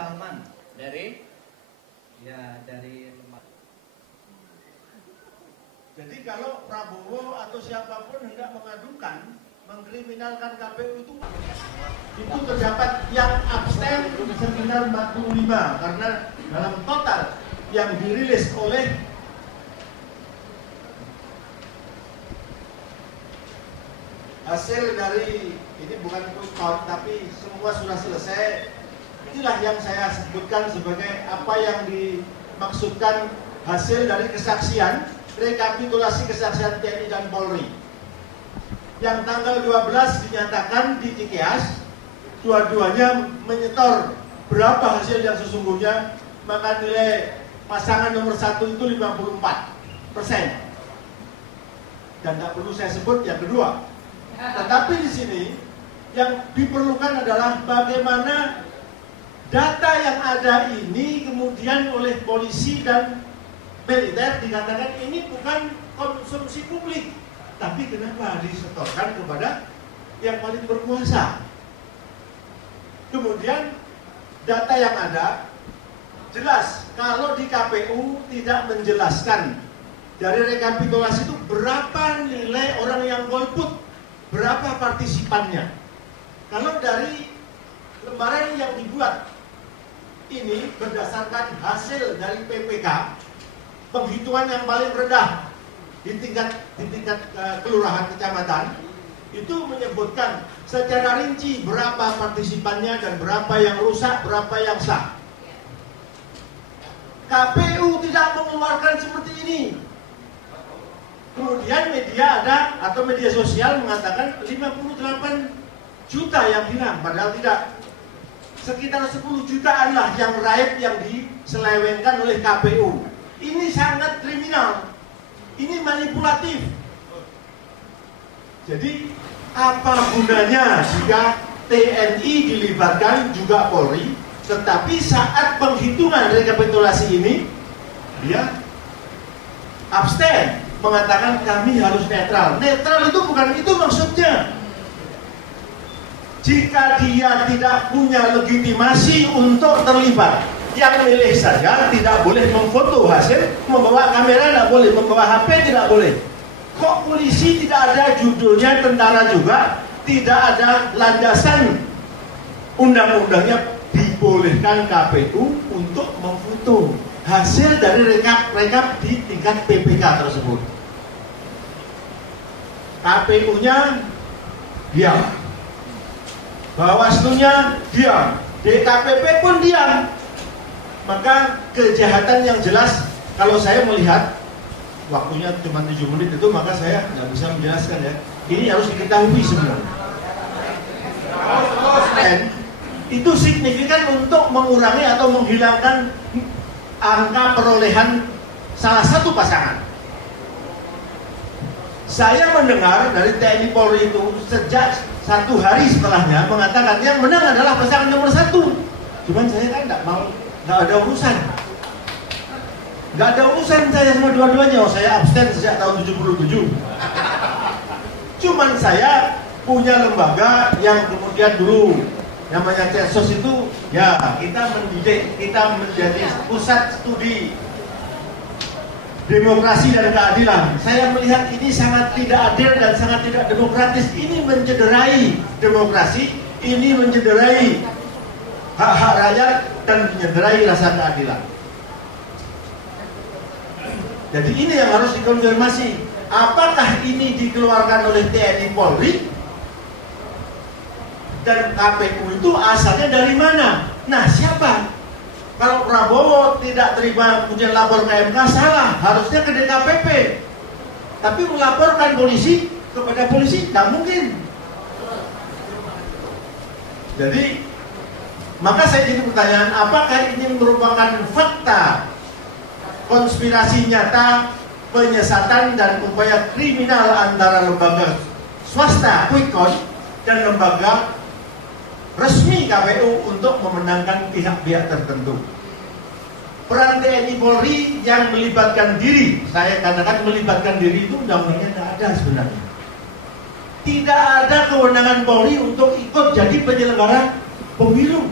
Salman dari Jadi kalau Prabowo atau siapapun hendak mengadukan, mengkriminalkan KPU itu terdapat yang abstain sekitar 45, karena dalam total yang dirilis oleh hasil dari ini bukan quick count tapi semua sudah selesai. Inilah yang saya sebutkan sebagai apa yang dimaksudkan hasil dari kesaksian, rekapitulasi kesaksian TNI dan Polri. Yang tanggal 12 dinyatakan di Cikeas, dua-duanya menyetor berapa hasil yang sesungguhnya, maka nilai pasangan nomor 1 itu 54%. Dan tidak perlu saya sebut yang kedua. Tetapi di sini yang diperlukan adalah bagaimana data yang ada ini kemudian oleh polisi dan militer dikatakan ini bukan konsumsi publik, tapi kenapa disetorkan kepada yang paling berkuasa. Kemudian data yang ada jelas kalau di KPU tidak menjelaskan dari rekapitulasi itu berapa nilai orang yang golput, berapa partisipannya. Kalau dari lembaran yang dibuat ini berdasarkan hasil dari PPK, penghitungan yang paling rendah di tingkat kelurahan kecamatan itu menyebutkan secara rinci berapa partisipannya dan berapa yang rusak, berapa yang sah. KPU tidak mengeluarkan seperti ini. Kemudian media ada atau media sosial mengatakan 58 juta yang hilang, padahal tidak. Sekitar 10 jutaan lah yang raib yang diselewengkan oleh KPU. Ini sangat kriminal. Ini manipulatif. Jadi apa gunanya jika TNI dilibatkan juga Polri, tetapi saat penghitungan rekapitulasi ini dia abstain, mengatakan kami harus netral. Netral itu bukan itu maksudnya. Jika dia tidak punya legitimasi untuk terlibat, yang milih saja tidak boleh memfoto hasil, membawa kamera tidak boleh, membawa HP tidak boleh. Kok polisi tidak ada judulnya, tentara juga tidak ada landasan undang-undangnya dibolehkan KPU untuk memfoto hasil dari rekap di tingkat PPK tersebut. KPU-nya diam, Bawaslu-nya diam, DKPP pun diam. Maka kejahatan yang jelas, kalau saya melihat waktunya cuma 7 menit itu, maka saya nggak bisa menjelaskan ya. Ini harus diketahui semua. Dan itu signifikan untuk mengurangi atau menghilangkan angka perolehan salah satu pasangan. Saya mendengar dari TNI Polri itu sejak 1 hari setelahnya mengatakan yang menang adalah pasangan nomor 1. Cuman saya kan nggak ada urusan. Nggak ada urusan saya sama dua-duanya. Saya abstain sejak tahun 77. Cuman saya punya lembaga yang kemudian dulu namanya CESOS itu, ya kita mendidik, kita menjadi pusat studi demokrasi dan keadilan. Saya melihat ini sangat tidak adil dan sangat tidak demokratis. Ini mencederai demokrasi, ini mencederai hak-hak rakyat dan mencederai rasa keadilan. Jadi ini yang harus dikonfirmasi. Apakah ini dikeluarkan oleh TNI Polri? Dan KPU itu asalnya dari mana? Nah, siapa? Kalau Prabowo tidak terima kemudian lapor ke MK, salah. Harusnya ke DKPP. Tapi melaporkan polisi kepada polisi, tidak mungkin. Jadi, maka saya jadi pertanyaan, apakah ini merupakan fakta konspirasi nyata, penyesatan dan upaya kriminal antara lembaga swasta quick count dan lembaga resmi KPU untuk memenangkan pihak-pihak tertentu. Peran TNI Polri yang melibatkan diri, saya katakan melibatkan diri itu undang-undangnya tidak ada sebenarnya. Tidak ada kewenangan Polri untuk ikut jadi penyelenggara pemilu.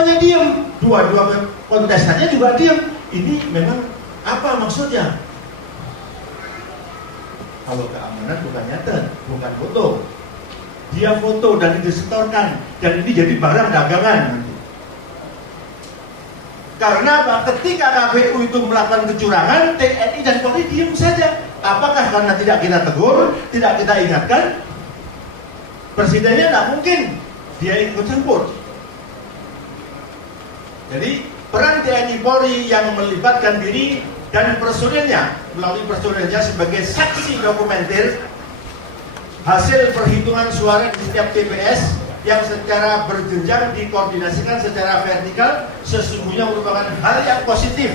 semuanya diem, dua-dua kontestannya juga diem. Ini memang apa maksudnya? Kalau keamanan bukan nyatet, bukan foto. Dia foto dan disetorkan, dan ini jadi barang dagangan nanti. Karena apa? Ketika KPU itu melakukan kecurangan, TNI dan Polri diam saja. Apakah karena tidak kita tegur, tidak kita ingatkan? Presidennya tidak mungkin dia ikut campur. Jadi peran TNI Polri yang melibatkan diri dan personilnya, melalui personilnya sebagai saksi dokumenter hasil perhitungan suara di setiap TPS yang secara berjenjang dikoordinasikan secara vertikal, sesungguhnya merupakan hal yang positif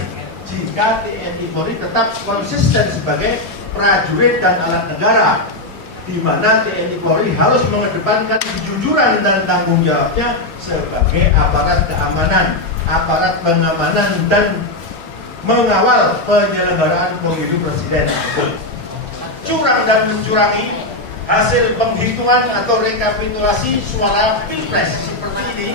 jika TNI Polri tetap konsisten sebagai prajurit dan alat negara, di mana TNI Polri harus mengedepankan kejujuran dan tanggung jawabnya sebagai aparat keamanan, aparat pengamanan dan mengawal penyelenggaraan pemilu presiden. Curang dan mencurangi hasil penghitungan atau rekapitulasi suara pilpres seperti ini,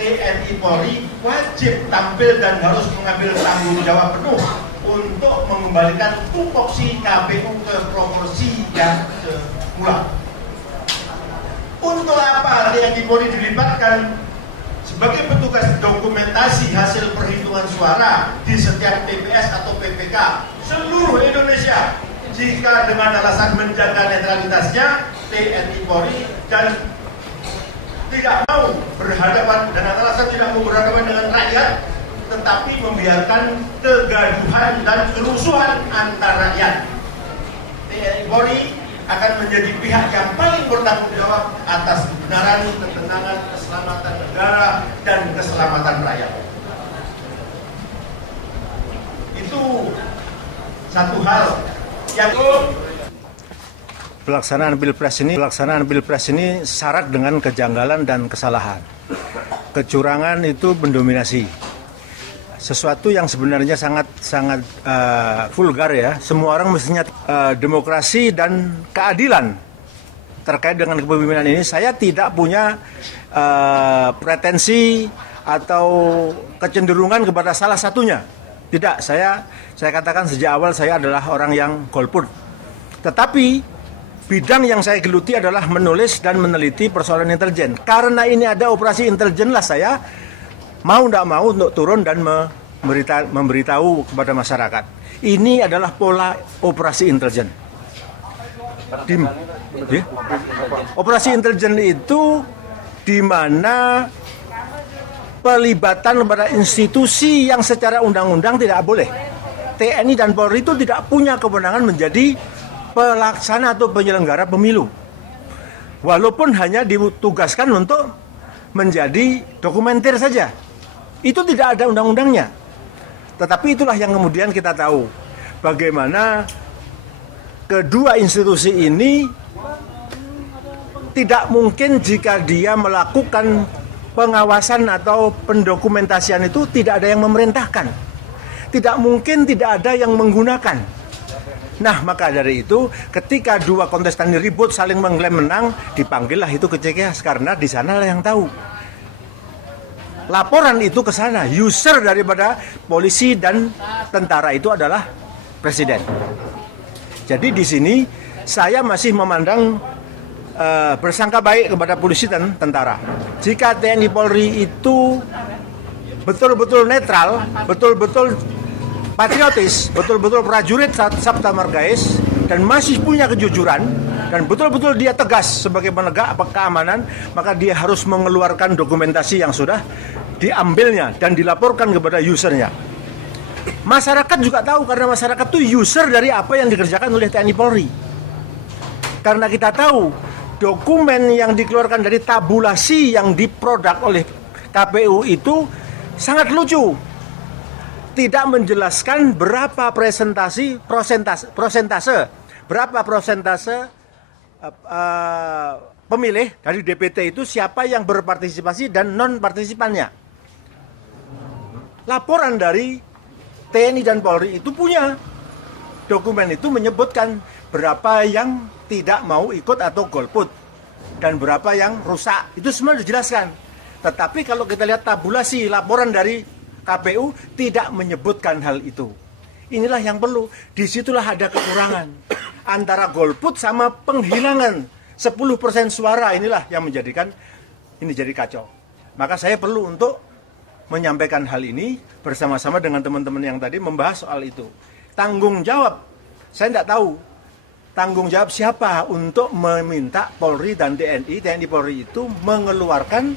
TNI Polri wajib tampil dan harus mengambil tanggung jawab penuh untuk mengembalikan tupoksi KPU ke proporsi yang semula. Untuk apa TNI Polri dilibatkan sebagai petugas dokumentasi hasil perhitungan suara di setiap TPS atau PPK seluruh Indonesia? Jika dengan alasan menjaga netralitasnya, TNI Polri dan tidak mau berhadapan, dengan alasan tidak mau berhadapan dengan rakyat, tetapi membiarkan kegaduhan dan kerusuhan antar rakyat, TNI Polri akan menjadi pihak yang paling bertanggung jawab atas kebenaran, ketenangan, keselamatan negara, dan keselamatan rakyat. Itu satu hal. Pelaksanaan pilpres ini syarat dengan kejanggalan dan kesalahan. Kecurangan itu mendominasi. Sesuatu yang sebenarnya sangat vulgar ya. Semua orang mestinya demokrasi dan keadilan terkait dengan kepemimpinan ini. Saya tidak punya pretensi atau kecenderungan kepada salah satunya. Tidak, saya katakan sejak awal saya adalah orang yang golput. Tetapi bidang yang saya geluti adalah menulis dan meneliti persoalan intelijen. Karena ini ada operasi intelijen lah saya mau tidak mau untuk turun dan memberitahu kepada masyarakat. Ini adalah pola operasi intelijen. Operasi intelijen itu di mana pelibatan kepada institusi yang secara undang-undang tidak boleh. TNI dan Polri itu tidak punya kewenangan menjadi pelaksana atau penyelenggara pemilu. Walaupun hanya ditugaskan untuk menjadi dokumenter saja. Itu tidak ada undang-undangnya. Tetapi itulah yang kemudian kita tahu bagaimana kedua institusi ini tidak mungkin jika dia melakukan pengawasan atau pendokumentasian itu tidak ada yang memerintahkan. Tidak mungkin tidak ada yang menggunakan. Nah, maka dari itu ketika dua kontestan ini ribut saling mengklaim menang, dipanggillah itu ke CKS karena di sana lah yang tahu. Laporan itu ke sana, user daripada polisi dan tentara itu adalah presiden. Jadi di sini saya masih memandang bersangka baik kepada polisi dan tentara. Jika TNI Polri itu betul-betul netral, betul-betul patriotis, betul-betul prajurit Sabta Margais dan masih punya kejujuran dan betul-betul dia tegas sebagai penegak keamanan, maka dia harus mengeluarkan dokumentasi yang sudah diambilnya dan dilaporkan kepada usernya. Masyarakat juga tahu karena masyarakat itu user dari apa yang dikerjakan oleh TNI Polri. Karena kita tahu dokumen yang dikeluarkan dari tabulasi yang diproduk oleh KPU itu sangat lucu. Tidak menjelaskan berapa persentase pemilih dari DPT itu siapa yang berpartisipasi dan non partisipannya. Laporan dari TNI dan Polri itu punya dokumen itu menyebutkan berapa yang tidak mau ikut atau golput dan berapa yang rusak. Itu semua dijelaskan. Tetapi kalau kita lihat tabulasi laporan dari KPU tidak menyebutkan hal itu. Inilah yang perlu. Disitulah ada kekurangan antara golput sama penghilangan 10% suara. Inilah yang menjadikan ini jadi kacau. Maka saya perlu untuk menyampaikan hal ini bersama-sama dengan teman-teman yang tadi membahas soal itu. Tanggung jawab, saya tidak tahu tanggung jawab siapa untuk meminta Polri dan TNI Polri itu mengeluarkan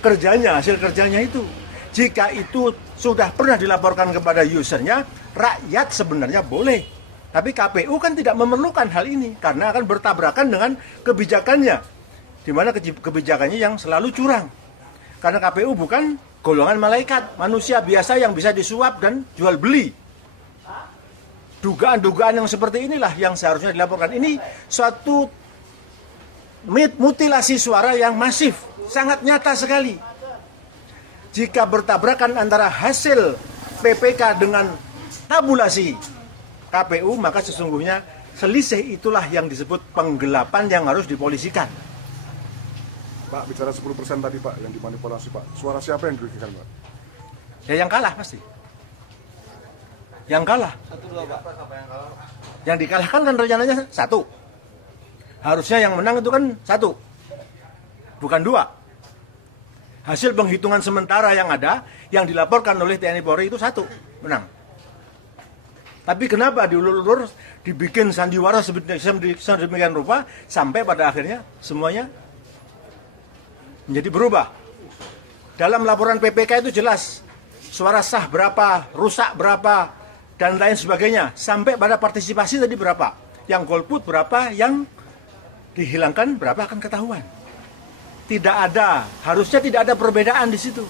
kerjanya, hasil kerjanya itu. Jika itu sudah pernah dilaporkan kepada usernya, rakyat sebenarnya boleh. Tapi KPU kan tidak memerlukan hal ini karena akan bertabrakan dengan kebijakannya. Di mana kebijakannya yang selalu curang. Karena KPU bukan golongan malaikat, manusia biasa yang bisa disuap dan jual beli. Dugaan-dugaan yang seperti inilah yang seharusnya dilaporkan. Ini suatu mutilasi suara yang masif, sangat nyata sekali. Jika bertabrakan antara hasil PPK dengan tabulasi KPU, maka sesungguhnya selisih itulah yang disebut penggelapan yang harus dipolisikan. Pak, bicara 10% tadi Pak, yang dimanipulasi Pak, suara siapa yang dirugikan Pak? Ya yang kalah pasti. Yang kalah. 1-2 Pak. Yang dikalahkan kan rencananya 1. Harusnya yang menang itu kan 1. Bukan 2. Hasil penghitungan sementara yang ada, yang dilaporkan oleh TNI Polri itu 1, menang. Tapi kenapa diulur-ulur, dibikin sandiwara sedemikian rupa, sampai pada akhirnya semuanya menjadi berubah. Dalam laporan PPK itu jelas, suara sah berapa, rusak berapa, dan lain sebagainya. Sampai pada partisipasi tadi berapa, yang golput berapa, yang dihilangkan berapa akan ketahuan. Tidak ada, harusnya tidak ada perbedaan di situ.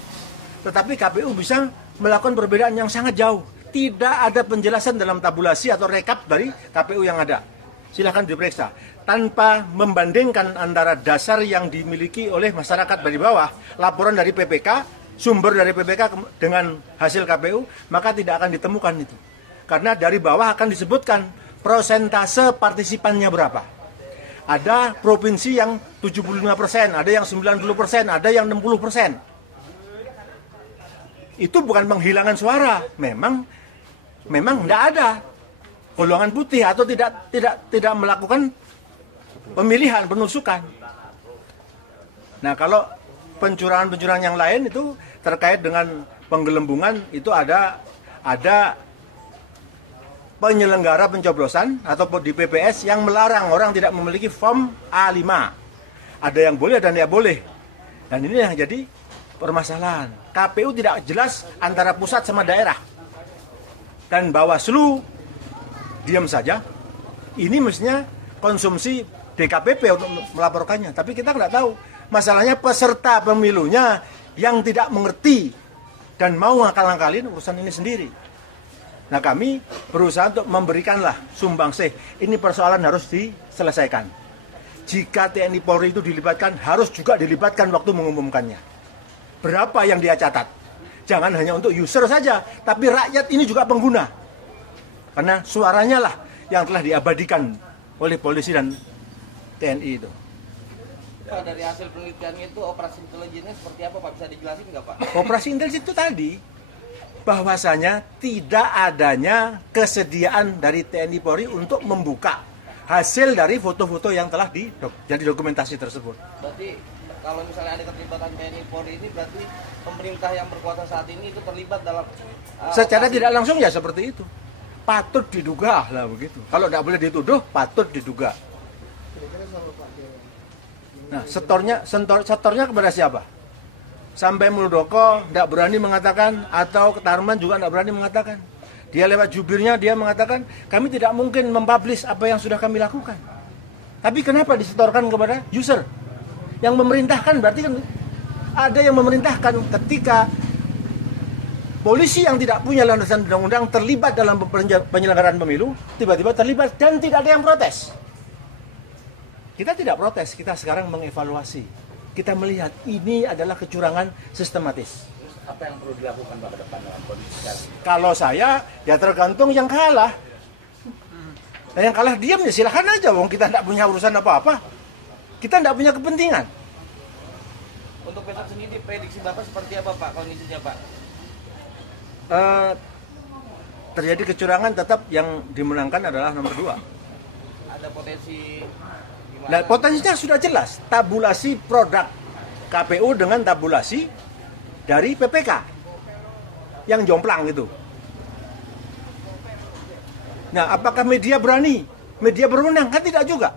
Tetapi KPU bisa melakukan perbedaan yang sangat jauh. Tidak ada penjelasan dalam tabulasi atau rekap dari KPU yang ada. Silahkan diperiksa. Tanpa membandingkan antara dasar yang dimiliki oleh masyarakat dari bawah, laporan dari PPK, sumber dari PPK dengan hasil KPU, maka tidak akan ditemukan itu. Karena dari bawah akan disebutkan persentase partisipannya berapa. Ada provinsi yang 75%, ada yang 90%, ada yang 60%. Itu bukan penghilangan suara, memang tidak ada golongan putih atau tidak melakukan pemilihan, penusukan. Nah, kalau pencurangan-pencurangan yang lain itu terkait dengan penggelembungan, itu ada penyelenggara pencoblosan atau di PPS yang melarang orang tidak memiliki form A5. Ada yang boleh dan tidak boleh. Dan ini yang jadi permasalahan. KPU tidak jelas antara pusat sama daerah. Dan Bawaslu diam saja. Ini mestinya konsumsi DKPP untuk melaporkannya. Tapi kita nggak tahu. Masalahnya peserta pemilunya yang tidak mengerti dan mau ngakal-ngakalin urusan ini sendiri. Nah, kami berusaha untuk memberikanlah sumbangsih. Ini persoalan harus diselesaikan. Jika TNI Polri itu dilibatkan, harus juga dilibatkan waktu mengumumkannya. Berapa yang dia catat? Jangan hanya untuk user saja, tapi rakyat ini juga pengguna. Karena suaranya lah yang telah diabadikan oleh polisi dan TNI itu. Pak, dari hasil penelitiannya itu operasi intelijennya seperti apa Pak? Bisa dijelasin nggak Pak? Operasi intelijen itu tadi, bahwasanya tidak adanya kesediaan dari TNI Polri untuk membuka hasil dari foto-foto yang telah jadi dokumentasi tersebut. Berarti kalau misalnya ada keterlibatan TNI Polri ini berarti pemerintah yang berkuasa saat ini itu terlibat dalam secara tidak langsung ya seperti itu. Patut diduga lah begitu. Kalau tidak boleh dituduh, patut diduga. Nah, setornya kepada siapa? Sampai Muldoko tidak berani mengatakan, atau Ketarman juga tidak berani mengatakan. Dia lewat jubirnya, dia mengatakan, kami tidak mungkin mempublish apa yang sudah kami lakukan. Tapi kenapa disetorkan kepada user? Yang memerintahkan berarti kan ada yang memerintahkan. Ketika polisi yang tidak punya landasan undang-undang terlibat dalam penyelenggaraan pemilu, tiba-tiba terlibat dan tidak ada yang protes. Kita tidak protes, kita sekarang mengevaluasi. Kita melihat ini adalah kecurangan sistematis. Apa yang perlu dilakukan Pak ke depan dalam kondisi sekarang? Kalau saya, ya tergantung yang kalah. Nah, yang kalah diam ya silahkan aja, wong kita tidak punya urusan apa-apa. Kita tidak punya kepentingan. Untuk besok sendiri prediksi Bapak seperti apa Pak kondisinya Pak? Terjadi kecurangan, tetap yang dimenangkan adalah nomor 2. Ada potensi gimana? Nah, potensinya sudah jelas, tabulasi produk KPU dengan tabulasi dari PPK yang jomplang itu. Nah, apakah media berani? Media berwenang? Kan tidak juga.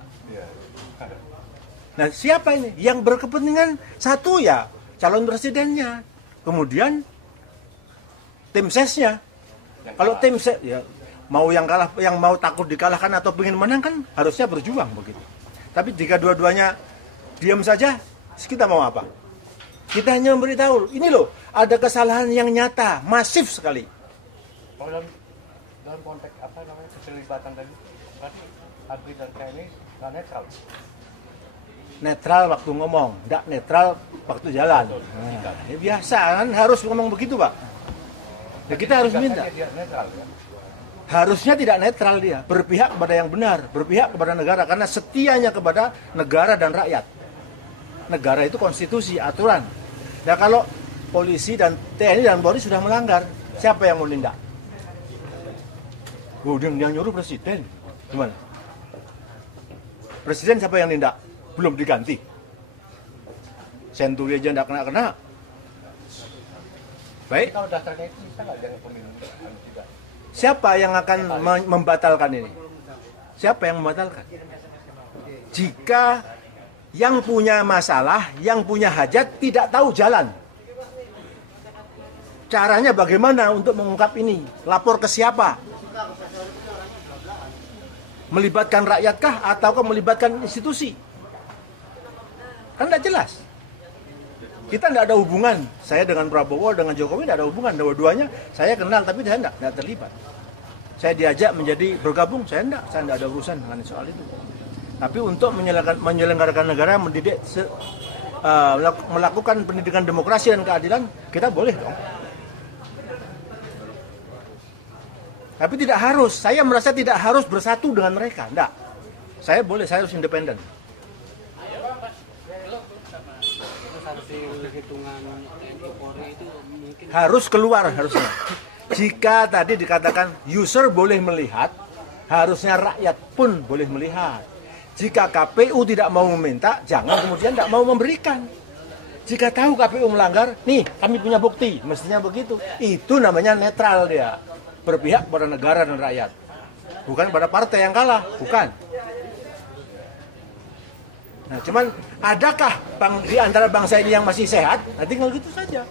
Nah, siapa ini? Yang berkepentingan satu ya calon presidennya, kemudian tim sesnya. Kalau tim ses ya mau yang kalah, yang mau takut dikalahkan atau ingin menang kan harusnya berjuang begitu. Tapi jika dua-duanya diam saja, kita mau apa? Kita hanya memberitahu, ini loh ada kesalahan yang nyata, masif sekali. Dalam konteks apa namanya keterlibatan tadi, berarti ABRI dan TNI nggak netral. Netral waktu ngomong, tidak netral waktu jalan. Nah, ya biasa kan harus ngomong begitu Pak. Ya, kita harus minta. Netral, ya? Harusnya tidak netral dia, berpihak kepada yang benar, berpihak kepada negara karena setianya kepada negara dan rakyat. Negara itu konstitusi, aturan. Nah kalau polisi dan TNI dan Polri sudah melanggar, siapa yang mau menindak? Yang nyuruh presiden, gimana? Presiden siapa yang nindak? Belum diganti. Senturi aja tidak kena-kena. Baik. Kalau dasarnya itu bisa nggak jangan pemilu tidak? Siapa yang akan membatalkan ini? Siapa yang membatalkan? Jika yang punya masalah, yang punya hajat tidak tahu jalan. Caranya bagaimana untuk mengungkap ini? Lapor ke siapa? Melibatkan rakyatkah ataukah melibatkan institusi? Kan tidak jelas. Kita tidak ada hubungan. Saya dengan Prabowo, dengan Jokowi tidak ada hubungan. Dua-duanya saya kenal, tapi saya tidak terlibat. Saya diajak menjadi bergabung, saya tidak ada urusan dengan soal itu. Tapi untuk menyelenggarakan negara, mendidik, melakukan pendidikan demokrasi dan keadilan, kita boleh dong. Tapi tidak harus, saya merasa tidak harus bersatu dengan mereka, enggak. Saya boleh, saya harus independen. Harus keluar harusnya. Jika tadi dikatakan user boleh melihat, harusnya rakyat pun boleh melihat. Jika KPU tidak mau meminta, jangan kemudian tidak mau memberikan. Jika tahu KPU melanggar, nih kami punya bukti, mestinya begitu. Itu namanya netral dia. Berpihak pada negara dan rakyat. Bukan pada partai yang kalah, bukan. Nah, cuman adakah di antara bangsa ini yang masih sehat? Nah, tinggal gitu saja.